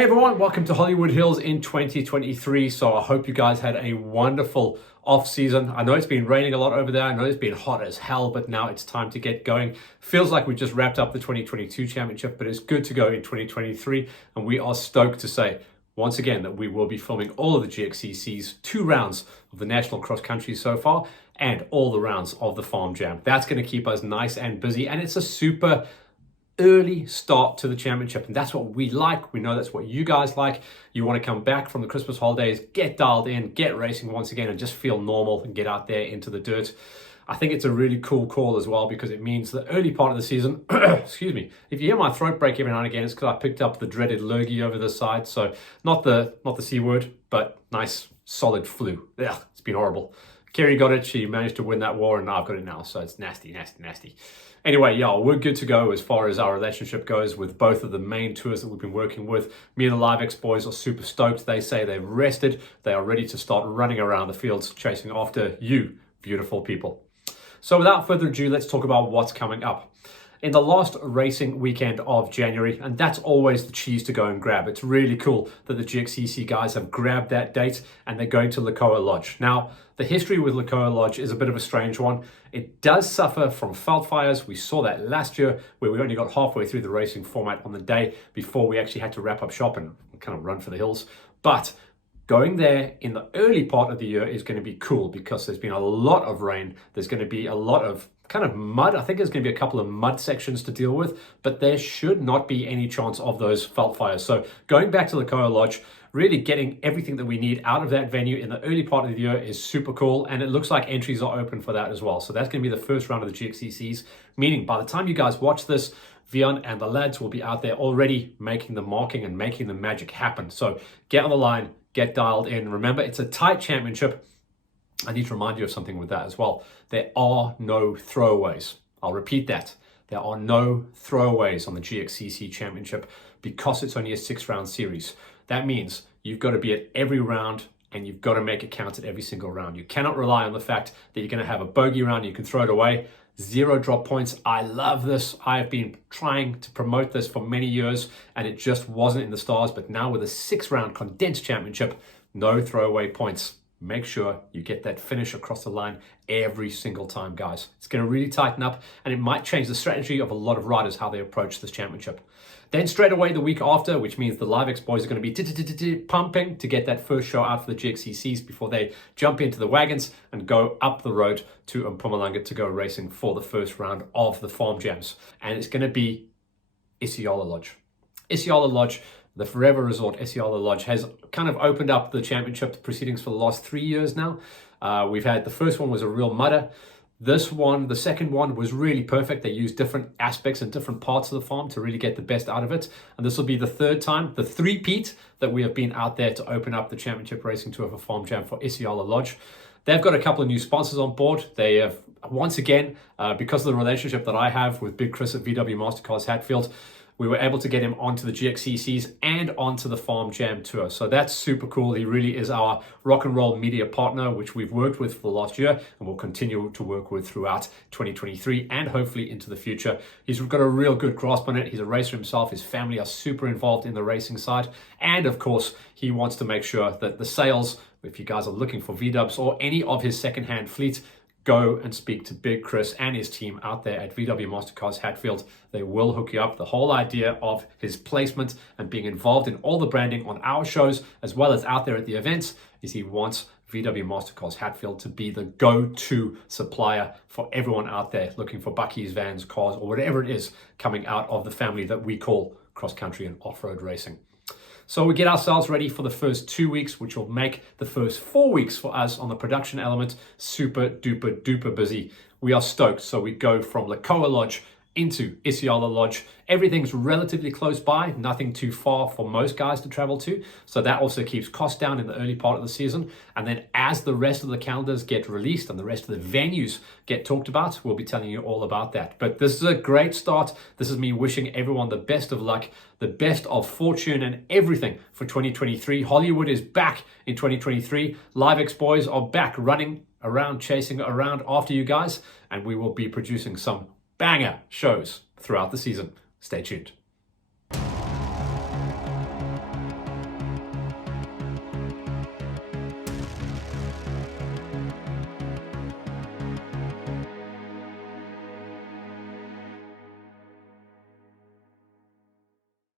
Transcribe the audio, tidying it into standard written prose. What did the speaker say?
Hey everyone, welcome to Hollywood Hills in 2023. So I hope you guys had a wonderful off season. I know it's been raining a lot over there. I know it's been hot as hell, but now it's time to get going. Feels like we just wrapped up the 2022 championship, but it's good to go in 2023. And we are stoked to say once again that we will be filming all of the GXCC's 2 rounds of the National Cross Country so far and all the rounds of the Farm Jam. That's going to keep us nice and busy, and it's a super early start to the championship, and that's what we like. We know that's what you guys like. You want to come back from the Christmas holidays, get dialed in, get racing once again, and just feel normal and get out there into the dirt. I think it's a really cool call as well because it means the early part of the season, excuse me, if you hear my throat break every now and again, it's because I picked up the dreaded lurgy over the side. So not the C word, but nice solid flu. Ugh, it's been horrible. Kerry got it, she managed to win that war, and I've got it now, so it's nasty. Anyway, yeah, we're good to go as far as our relationship goes with both of the main tours that we've been working with. Me and the LiveX boys are super stoked. They say they've rested. They are ready to start running around the fields, chasing after you, beautiful people. So without further ado, let's talk about what's coming up. In the last racing weekend of January, and that's always the cheese to go and grab. It's really cool that the GXCC guys have grabbed that date and they're going to Lakoa Lodge. Now, the history with Lakoa Lodge is a bit of a strange one. It does suffer from veld fires. We saw that last year where we only got halfway through the racing format on the day before we actually had to wrap up shop and kind of run for the hills. But going there in the early part of the year is going to be cool because there's been a lot of rain. There's going to be a lot of kind of mud. I think there's going to be a couple of mud sections to deal with, but there should not be any chance of those veld fires. So going back to Lakoa Lodge, really getting everything that we need out of that venue in the early part of the year is super cool. And it looks like entries are open for that as well. So that's going to be the first round of the GXCCs, meaning by the time you guys watch this, Vian and the lads will be out there already making the marking and making the magic happen. So get on the line, get dialed in. Remember, it's a tight championship. I need to remind you of something with that as well. There are no throwaways. I'll repeat that. There are no throwaways on the GXCC Championship because it's only a 6-round series. That means you've got to be at every round and you've got to make it count at every single round. You cannot rely on the fact that you're going to have a bogey round and you can throw it away. 0 drop points. I love this. I have been trying to promote this for many years and it just wasn't in the stars. But now with a 6-round condensed championship, no throwaway points. Make sure you get that finish across the line every single time, guys. It's going to really tighten up and it might change the strategy of a lot of riders, how they approach this championship. Then straight away the week after, which means the LiveX boys are going to be pumping to get that first show out for the GXCCs before they jump into the wagons and go up the road to Mpumalanga to go racing for the first round of the Farm Jams. And it's going to be Isiala Lodge. Isiala Lodge, the Forever Resort Isiala Lodge, has kind of opened up the championship proceedings for the last 3 years now. We've had, the first one was a real mudder. This one, the second one, was really perfect. They used different aspects and different parts of the farm to really get the best out of it. And this will be the third time, the three-peat, that we have been out there to open up the championship racing tour for Farm Jam for Isiala Lodge. They've got a couple of new sponsors on board. They have, once again, because of the relationship that I have with Big Chris at VW Mastercars Hatfield, we were able to get him onto the GXCCs and onto the Farm Jam Tour. So that's super cool. He really is our rock and roll media partner, which we've worked with for the last year and will continue to work with throughout 2023 and hopefully into the future. He's got a real good grasp on it. He's a racer himself. His family are super involved in the racing side. And of course, he wants to make sure that the sales, if you guys are looking for V-dubs or any of his secondhand fleet, go and speak to Big Chris and his team out there at VW Mastercars Hatfield. They will hook you up. The whole idea of his placement and being involved in all the branding on our shows, as well as out there at the events, is he wants VW Mastercars Hatfield to be the go-to supplier for everyone out there looking for buckies, vans, cars, or whatever it is coming out of the family that we call cross-country and off-road racing. So we get ourselves ready for the first 2 weeks, which will make the first 4 weeks for us on the production element super duper duper busy. We are stoked. So we go from Lakoa Lodge into Isiala Lodge. Everything's relatively close by, nothing too far for most guys to travel to. So that also keeps costs down in the early part of the season. And then as the rest of the calendars get released and the rest of the venues get talked about, we'll be telling you all about that. But this is a great start. This is me wishing everyone the best of luck, the best of fortune and everything for 2023. Hollywood is back in 2023. LiveX boys are back running around, chasing around after you guys. And we will be producing some banger shows throughout the season. Stay tuned.